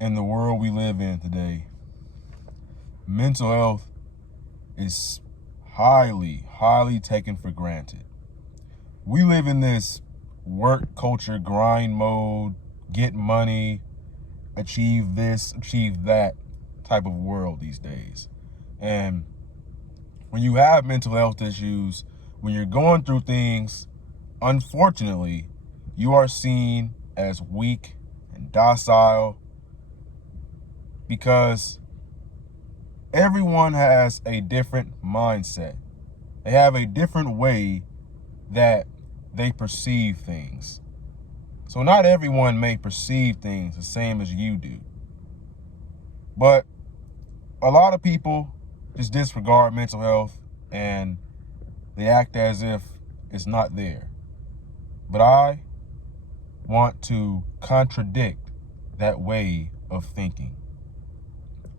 in the world we live in today, mental health is highly, highly taken for granted. We live in this work culture, grind mode, get money, achieve this, achieve that type of world these days. And when you have mental health issues, when you're going through things, unfortunately, you are seen as weak and docile because everyone has a different mindset. They have a different way that they perceive things. So not everyone may perceive things the same as you do. But a lot of people just disregard mental health and they act as if it's not there. But I want to contradict that way of thinking.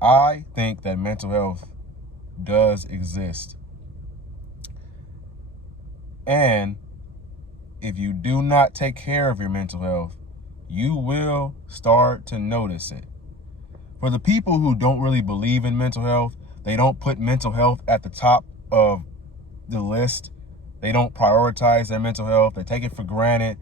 I think that mental health does exist. And if you do not take care of your mental health, you will start to notice it. For the people who don't really believe in mental health, they don't put mental health at the top of the list. They don't prioritize their mental health. They take it for granted.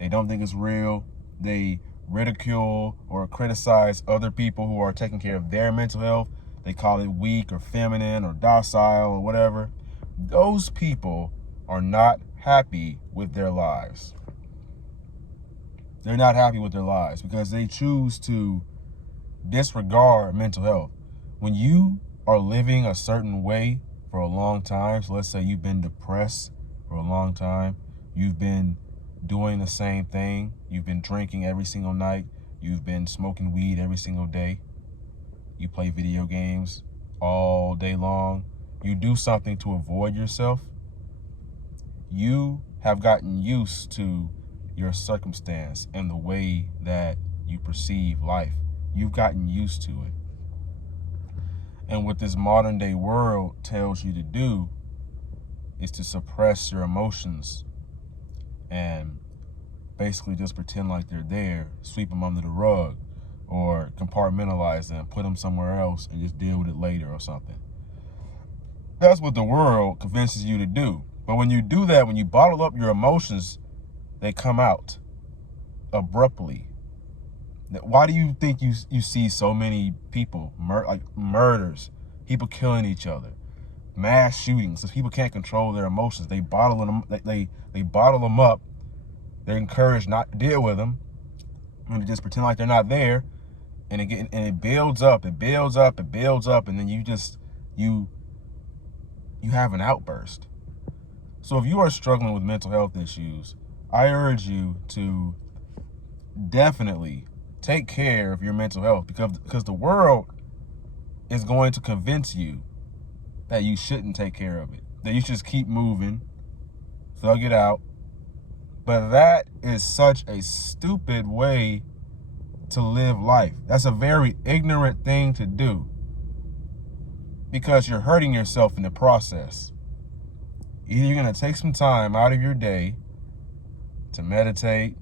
They don't think it's real. They ridicule or criticize other people who are taking care of their mental health. They call it weak or feminine or docile or whatever. Those people are not happy with their lives. They're not happy with their lives because they choose to disregard mental health. When you are living a certain way for a long time, so let's say you've been depressed for a long time, you've been doing the same thing, you've been drinking every single night, you've been smoking weed every single day, you play video games all day long, you do something to avoid yourself, you have gotten used to your circumstance and the way that you perceive life. You've gotten used to it. And what this modern day world tells you to do is to suppress your emotions and basically just pretend like they're there, sweep them under the rug, or compartmentalize them, put them somewhere else and just deal with it later or something. That's what the world convinces you to do. But when you do that, when you bottle up your emotions, they come out abruptly. Why do you think you see so many people, like murders, people killing each other, mass shootings? Because people can't control their emotions. They bottle them. They bottle them up. They're encouraged not to deal with them, and they just pretend like they're not there. And it builds up. It builds up. It builds up, and then you have an outburst. So if you are struggling with mental health issues, I urge you to definitely take care of your mental health because the world is going to convince you that you shouldn't take care of it, that you should just keep moving, thug it out. But that is such a stupid way to live life. That's a very ignorant thing to do because you're hurting yourself in the process. Either you're going to take some time out of your day to meditate,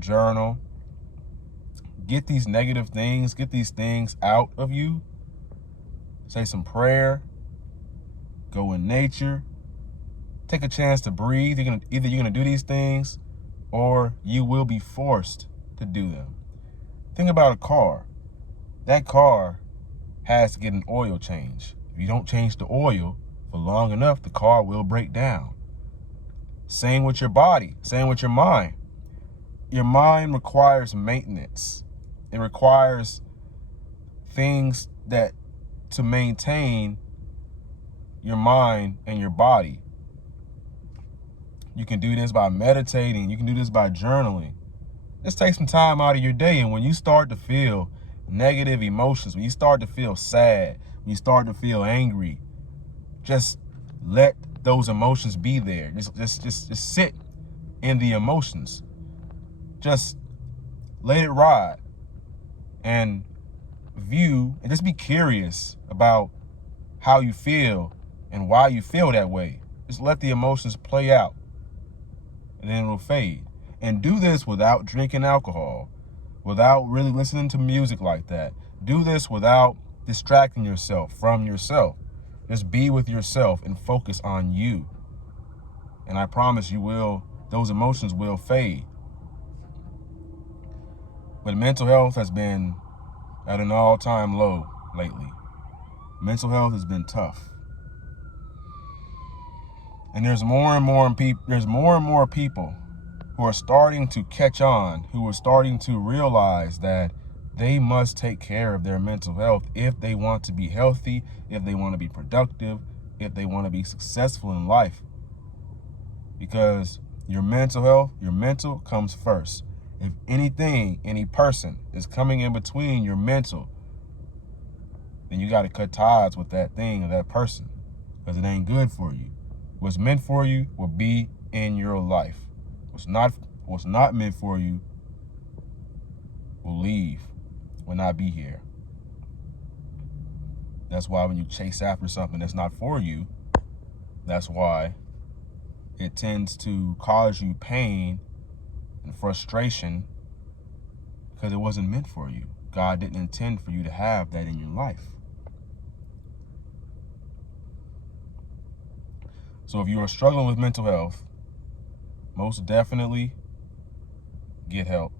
journal, get these negative things, get these things out of you, say some prayer, go in nature, take a chance to breathe. Either you're going to do these things or you will be forced to do them. Think about a car. That car has to get an oil change. If you don't change the oil for long enough, the car will break down. Same with your body, same with your mind. Your mind requires maintenance. It requires things to maintain your mind and your body. You can do this by meditating. You can do this by journaling. Just take some time out of your day. And when you start to feel negative emotions, when you start to feel sad, when you start to feel angry, just let those emotions be there. Just sit in the emotions. Just let it ride and view and just be curious about how you feel and why you feel that way. Just let the emotions play out and then it'll fade. And do this without drinking alcohol, without really listening to music like that. Do this without distracting yourself from yourself. Just be with yourself and focus on you. And I promise you will, those emotions will fade. But mental health has been at an all-time low lately. Mental health has been tough. And there's more and more people who are starting to catch on, who are starting to realize that they must take care of their mental health if they want to be healthy, if they want to be productive, if they want to be successful in life. Because your mental health, your mental comes first. If anything, any person is coming in between your mental, then you got to cut ties with that thing or that person, because it ain't good for you. What's meant for you will be in your life. What's not meant for you will leave, will not be here. That's why when you chase after something that's not for you, that's why it tends to cause you pain and frustration, because it wasn't meant for you. God didn't intend for you to have that in your life. So if you are struggling with mental health, most definitely get help.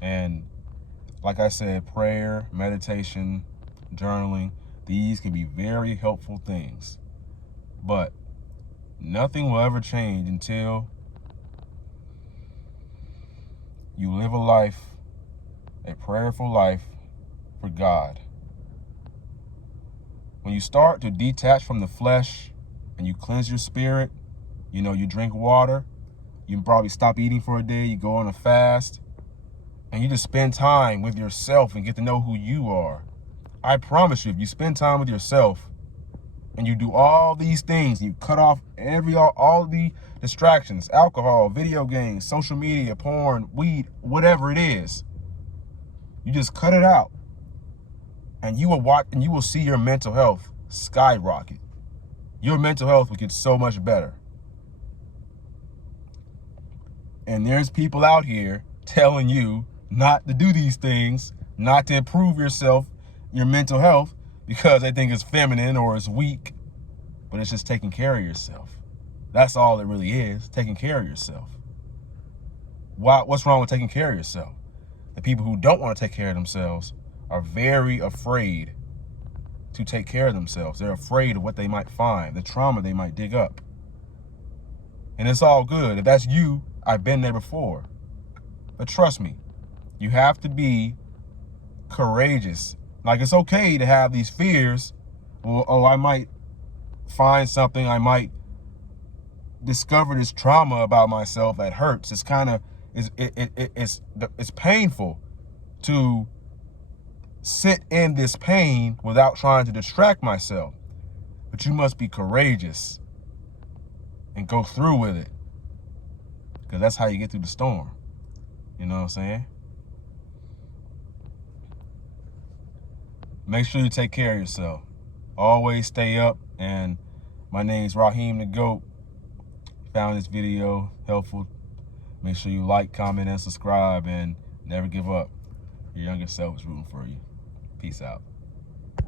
And like I said, prayer, meditation, journaling, these can be very helpful things. But nothing will ever change until you live a life, a prayerful life for God. When you start to detach from the flesh and you cleanse your spirit, you drink water, you probably stop eating for a day, you go on a fast, and you just spend time with yourself and get to know who you are. I promise you, if you spend time with yourself and you do all these things, you cut off all the distractions, alcohol, video games, social media, porn, weed, whatever it is, you just cut it out, and you will see your mental health skyrocket. Your mental health will get so much better. And there's people out here telling you not to do these things, not to improve yourself, your mental health, because they think it's feminine or it's weak, but it's just taking care of yourself. That's all it really is, taking care of yourself. What's wrong with taking care of yourself? The people who don't want to take care of themselves are very afraid to take care of themselves. They're afraid of what they might find, the trauma they might dig up. And it's all good. If that's you, I've been there before. But trust me, you have to be courageous. Like, it's okay to have these fears. Oh, I might find something, I might discover this trauma about myself that hurts. It's kind of, it's painful to sit in this pain without trying to distract myself. But you must be courageous and go through with it, because that's how you get through the storm. You know what I'm saying? Make sure you take care of yourself. Always stay up. And my name's Raheem the GOAT. Found this video helpful. Make sure you like, comment, and subscribe, and never give up. Your younger self is rooting for you. Peace out.